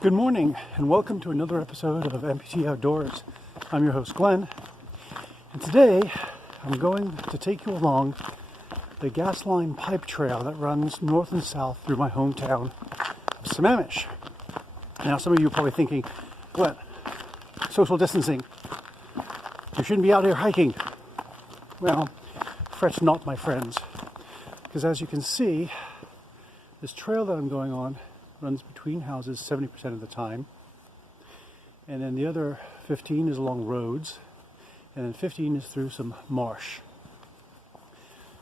Good morning and welcome to another episode of Amputee Outdoors. I'm your host Glenn, and today I'm going to take you along the gas line pipe trail that runs north and south through my hometown of Sammamish. Now some of you are probably thinking, what? Social distancing. You shouldn't be out here hiking. Well, fret not, my friends, because as you can see, this trail that I'm going on runs between houses 70% of the time, and then the other 15 is along roads, and then 15 is through some marsh.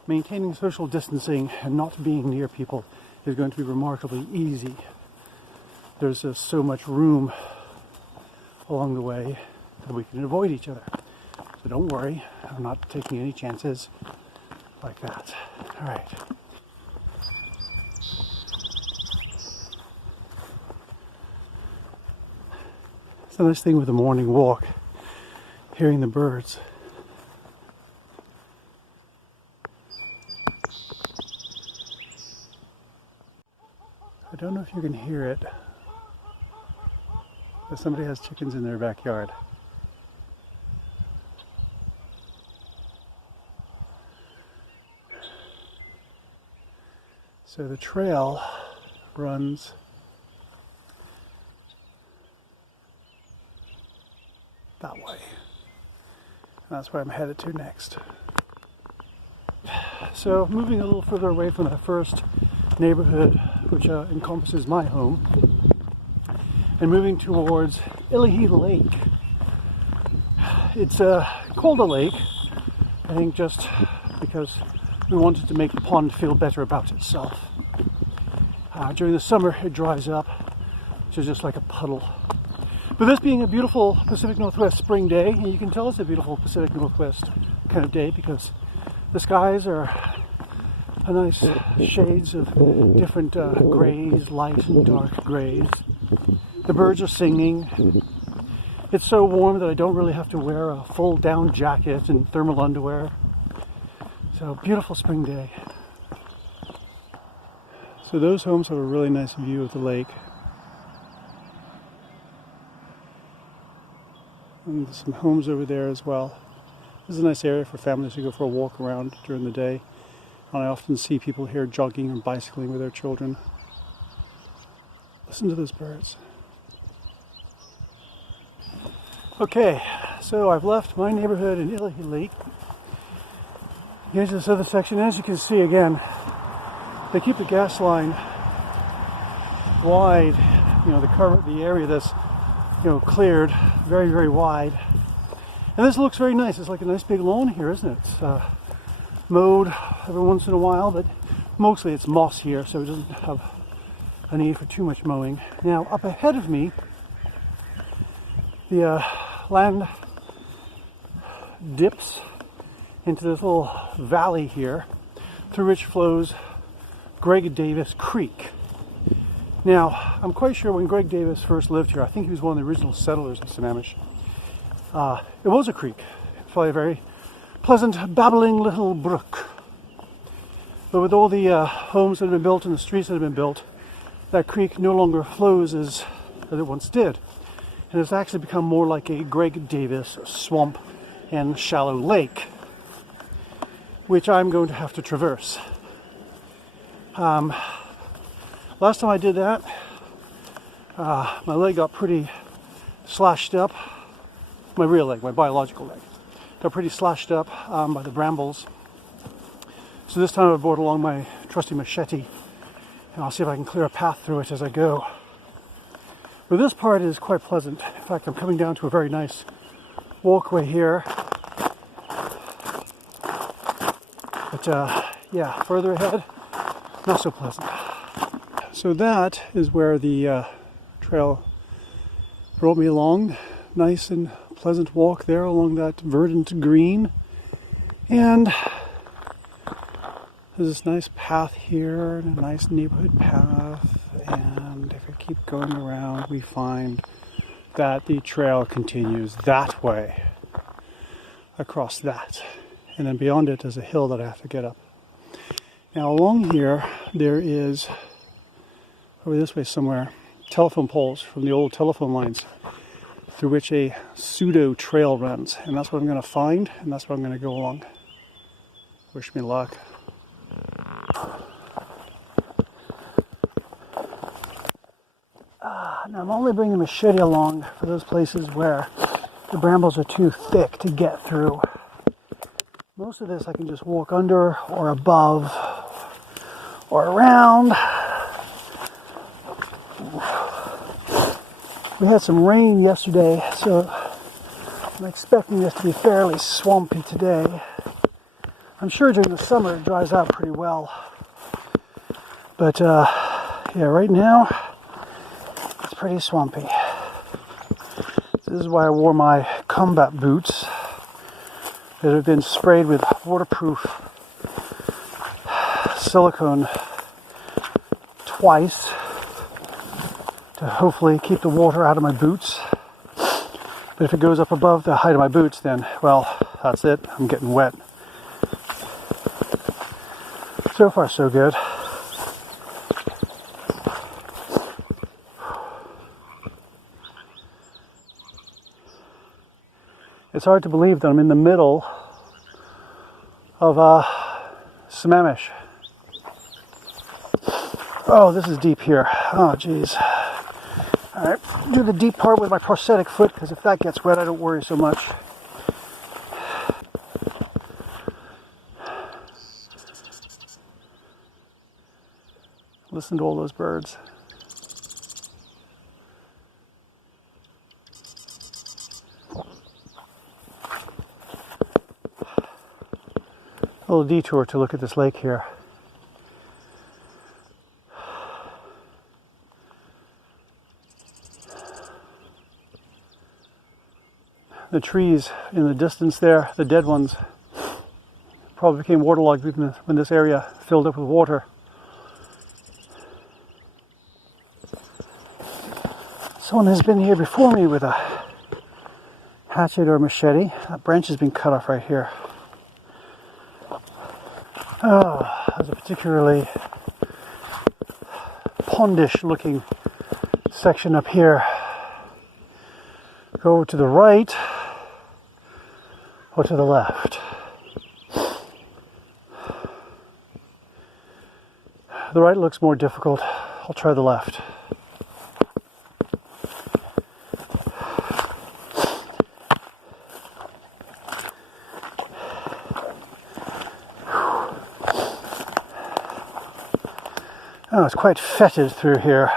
Maintaining social distancing and not being near people is going to be remarkably easy. There's just so much room along the way that we can avoid each other. So don't worry, I'm not taking any chances like that. All right. The nice thing with a morning walk, hearing the birds. I don't know if you can hear it, but somebody has chickens in their backyard. So the trail runs that way. And that's where I'm headed to next. So moving a little further away from the first neighborhood, which encompasses my home, and moving towards Amputee Lake. It's called a lake, I think, just because we wanted to make the pond feel better about itself. During the summer it dries up, which is just like a puddle. But this being a beautiful Pacific Northwest spring day, and you can tell it's a beautiful Pacific Northwest kind of day because the skies are a nice shades of different grays, light and dark grays. The birds are singing. It's so warm that I don't really have to wear a full down jacket and thermal underwear. So beautiful spring day. So those homes have a really nice view of the lake. And there's some homes over there as well. This is a nice area for families to go for a walk around during the day. And I often see people here jogging or bicycling with their children. Listen to those birds. Okay, so I've left my neighborhood in Amputee Lake. Here's this other section. As you can see again, they keep the gas line wide. You know, the area that's cleared very, very wide. And this looks very nice. It's like a nice big lawn here, isn't it? It's mowed every once in a while, but mostly it's moss here, so it doesn't have a need for too much mowing. Now, up ahead of me, the land dips into this little valley here, through which flows Greg Davis Creek. Now, I'm quite sure when Greg Davis first lived here, I think he was one of the original settlers of Sammamish. It was a creek. It's probably a very pleasant, babbling little brook. But with all the homes that have been built and the streets that have been built, that creek no longer flows as it once did. And it's actually become more like a Greg Davis swamp and shallow lake, which I'm going to have to traverse. Last time I did that, my leg got pretty slashed up. My real leg, my biological leg, got pretty slashed up by the brambles. So this time I brought along my trusty machete, and I'll see if I can clear a path through it as I go. But this part is quite pleasant. In fact, I'm coming down to a very nice walkway here. But yeah, further ahead, not so pleasant. So that is where the trail brought me along. Nice and pleasant walk there along that verdant green. And there's this nice path here, and a nice neighborhood path. And if we keep going around, we find that the trail continues that way, across that. And then beyond it is a hill that I have to get up. Now along here, there is, over this way somewhere, telephone poles from the old telephone lines through which a pseudo trail runs. And that's what I'm going to find, and that's what I'm going to go along. Wish me luck. Now I'm only bringing the machete along for those places where the brambles are too thick to get through. Most of this I can just walk under or above or around. We had some rain yesterday, so I'm expecting this to be fairly swampy today. I'm sure during the summer it dries out pretty well. But yeah, right now it's pretty swampy. This is why I wore my combat boots that have been sprayed with waterproof silicone twice to hopefully keep the water out of my boots. But if it goes up above the height of my boots, then, well, that's it. I'm getting wet. So far, so good. It's hard to believe that I'm in the middle of Sammamish. Oh, this is deep here. Oh, geez. All right, do the deep part with my prosthetic foot, because if that gets wet, I don't worry so much. Listen to all those birds. A little detour to look at this lake here. The trees in the distance there, the dead ones, probably became waterlogged when this area filled up with water. Someone has been here before me with a hatchet or machete. That branch has been cut off right here. Oh, there's a particularly pondish looking section up here. Go to the right or to the left. The right looks more difficult. I'll try the left. Oh, it's quite fetid through here.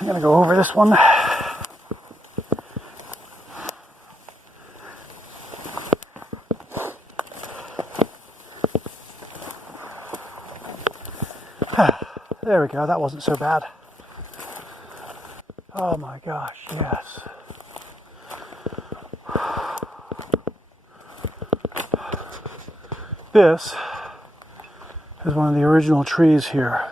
I'm gonna go over this one. There we go, that wasn't so bad. Oh my gosh, yes. This is one of the original trees here.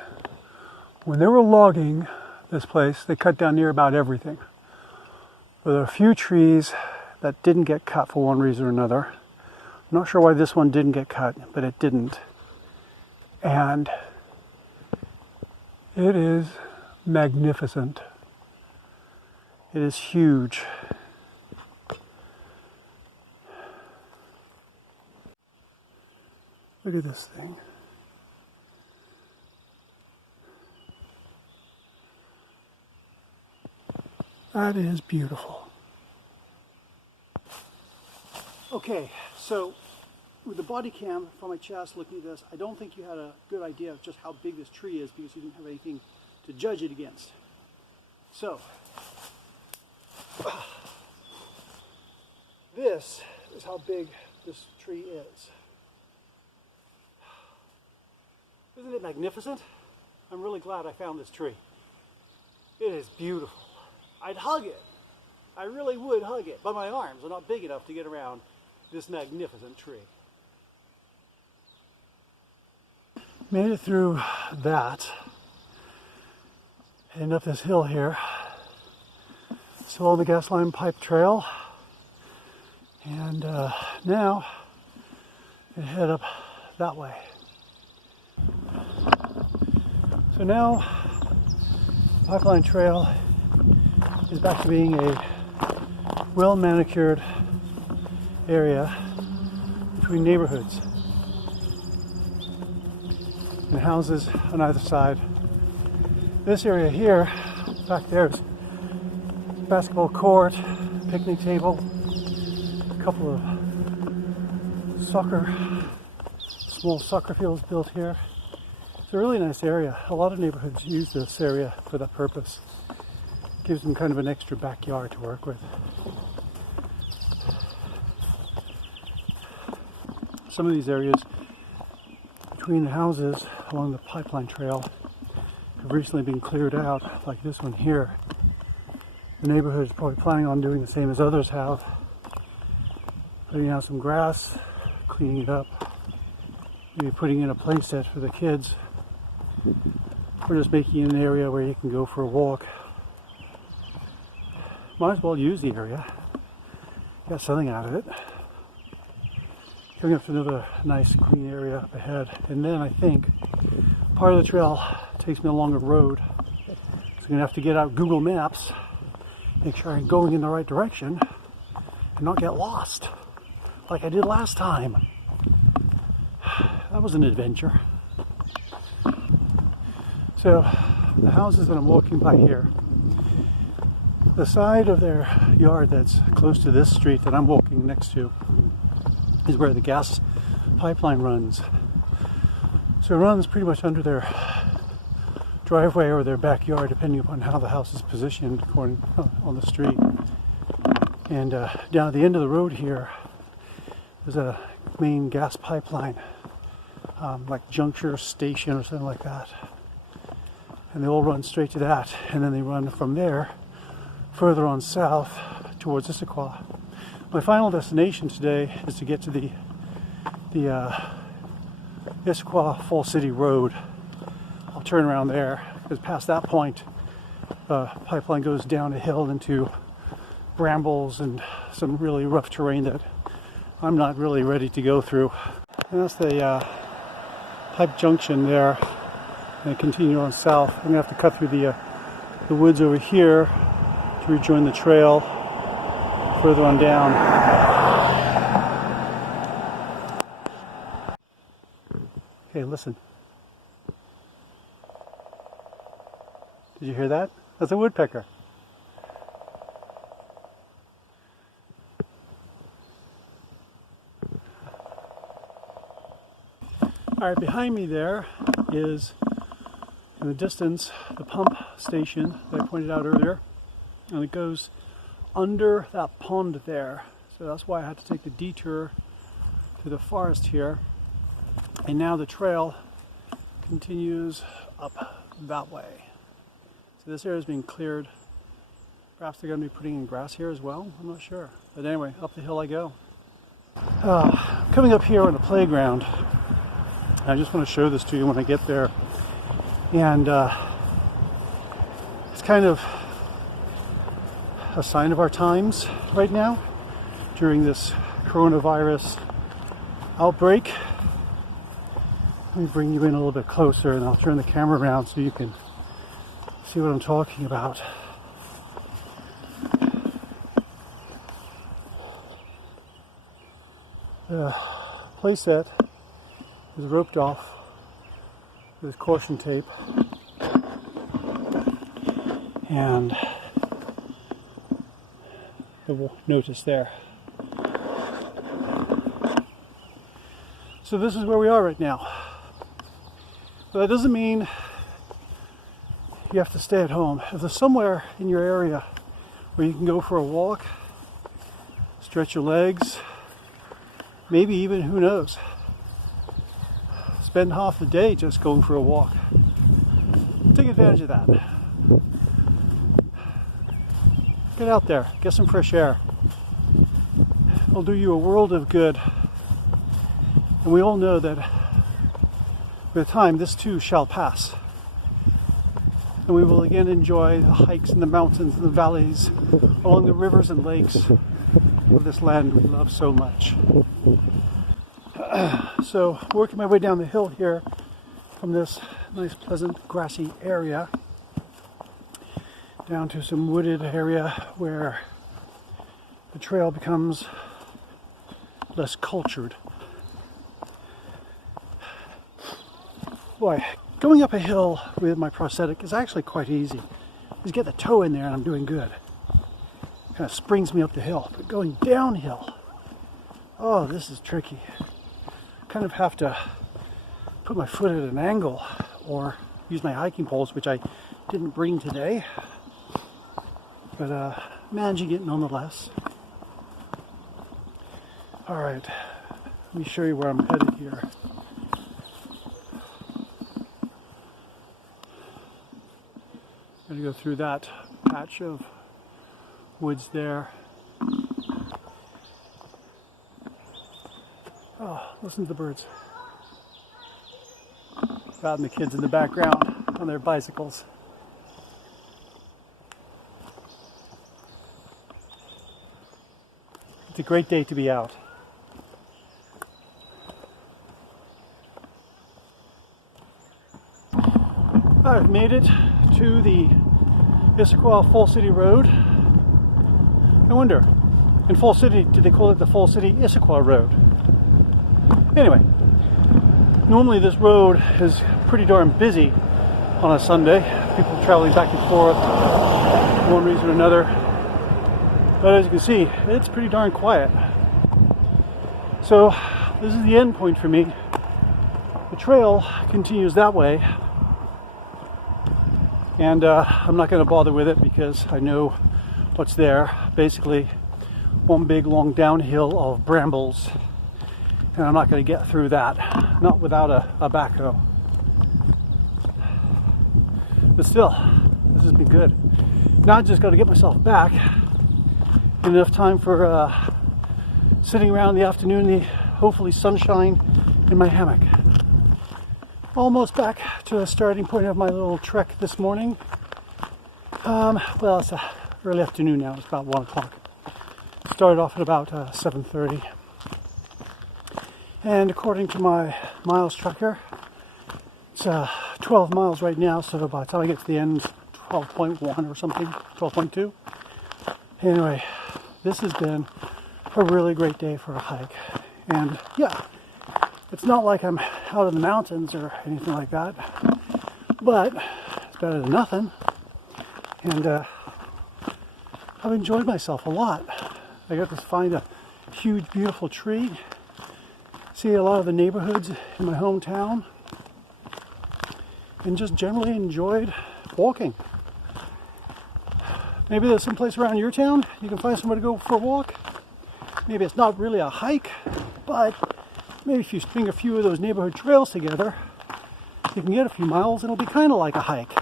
When they were logging this place, they cut down near about everything. But there are a few trees that didn't get cut for one reason or another. I'm not sure why this one didn't get cut, but it didn't. And it is magnificent. It is huge. Look at this thing. That is beautiful. Okay, so with the body cam from my chest looking at this, I don't think you had a good idea of just how big this tree is because you didn't have anything to judge it against. So, this is how big this tree is. Isn't it magnificent? I'm really glad I found this tree. It is beautiful. I'd hug it. I really would hug it, but my arms are not big enough to get around this magnificent tree. Made it through that and up this hill here. Still on the gas line pipe trail. And now I head up that way. So now Pipeline Trail is back to being a well manicured area between neighborhoods and houses on either side. This area here, back there, is basketball court, picnic table, a couple of small soccer fields built here. It's a really nice area. A lot of neighborhoods use this area for that purpose. Gives them kind of an extra backyard to work with. Some of these areas between the houses along the Pipeline Trail have recently been cleared out, like this one here. The neighborhood is probably planning on doing the same as others have. Putting out some grass, cleaning it up, maybe putting in a play set for the kids. Or just making it an area where you can go for a walk. Might as well use the area. Get something out of it. Coming up to another nice clean area up ahead. And then I think part of the trail takes me along a road. So I'm going to have to get out Google Maps, make sure I'm going in the right direction, and not get lost like I did last time. That was an adventure. So the houses that I'm walking by here, the side of their yard that's close to this street that I'm walking next to is where the gas pipeline runs. So it runs pretty much under their driveway or their backyard, depending upon how the house is positioned on the street. And down at the end of the road here, there's a main gas pipeline, like juncture station or something like that. And they all run straight to that, and then they run from there further on south towards Issaquah. My final destination today is to get to the Issaquah Fall City Road. I'll turn around there, because past that point, the pipeline goes down a hill into brambles and some really rough terrain that I'm not really ready to go through. And that's the pipe junction there. And continue on south. I'm gonna have to cut through the woods over here to rejoin the trail further on down. Okay, listen. Did you hear that? That's a woodpecker. All right, behind me there is, in the distance, the pump station that I pointed out earlier, and it goes under that pond there. So that's why I had to take the detour through the forest here. And now the trail continues up that way. So this area is being cleared. Perhaps they're going to be putting in grass here as well. I'm not sure. But anyway, up the hill I go. Coming up here on the playground, I just want to show this to you when I get there. And it's kind of a sign of our times right now during this coronavirus outbreak. Let me bring you in a little bit closer, and I'll turn the camera around so you can see what I'm talking about. The playset is roped off with caution tape, and you'll notice there. So this is where we are right now. But that doesn't mean you have to stay at home. If there's somewhere in your area where you can go for a walk, stretch your legs, maybe even, who knows, spend half the day just going for a walk. Take advantage of that. Get out there, get some fresh air. It'll do you a world of good. And we all know that with time, this too shall pass. And we will again enjoy the hikes in the mountains and the valleys, along the rivers and lakes, of this land we love so much. So working my way down the hill here from this nice pleasant grassy area down to some wooded area where the trail becomes less cultured. Boy, going up a hill with my prosthetic is actually quite easy. Just get the toe in there and I'm doing good. Kind of springs me up the hill. But going downhill, oh, this is tricky. Kind of have to put my foot at an angle or use my hiking poles, which I didn't bring today, but managing it nonetheless. All right, let me show you where I'm headed here. I'm going to go through that patch of woods there. Oh, listen to the birds. God, and the kids in the background on their bicycles. It's a great day to be out. I've made it to the Issaquah Fall City Road. I wonder, in Fall City, do they call it the Fall City Issaquah Road? Anyway, normally this road is pretty darn busy on a Sunday. People traveling back and forth for one reason or another. But as you can see, it's pretty darn quiet. So this is the end point for me. The trail continues that way. And I'm not going to bother with it because I know what's there. Basically, one big long downhill of brambles. And I'm not going to get through that, not without a backhoe. But still, this has been good. Now I just got to get myself back in enough time for sitting around in the afternoon, the hopefully sunshine in my hammock. Almost back to the starting point of my little trek this morning. Well, it's early afternoon now. It's about 1 o'clock. Started off at about 7:30. And according to my miles tracker, it's 12 miles right now, so by the time I get to the end, 12.1 or something, 12.2. Anyway, this has been a really great day for a hike. And yeah, it's not like I'm out in the mountains or anything like that, but it's better than nothing. And I've enjoyed myself a lot. I got to find a huge, beautiful tree, see a lot of the neighborhoods in my hometown, and just generally enjoyed walking. Maybe there's some place around your town you can find somewhere to go for a walk. Maybe it's not really a hike, but maybe if you string a few of those neighborhood trails together, you can get a few miles and it'll be kind of like a hike.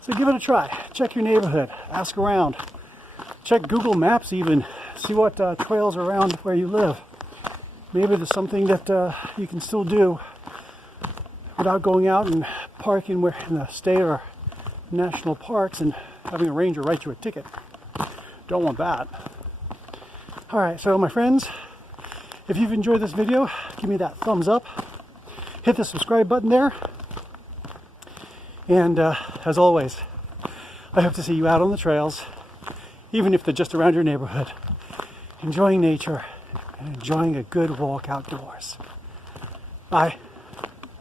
So give it a try. Check your neighborhood, ask around, check Google Maps even, see what trails are around where you live. Maybe there's something that you can still do without going out and parking where in the state or national parks and having a ranger write you a ticket. Don't want that. All right, so my friends, if you've enjoyed this video, give me that thumbs up. Hit the subscribe button there. And as always, I hope to see you out on the trails, even if they're just around your neighborhood, enjoying nature and enjoying a good walk outdoors. Bye.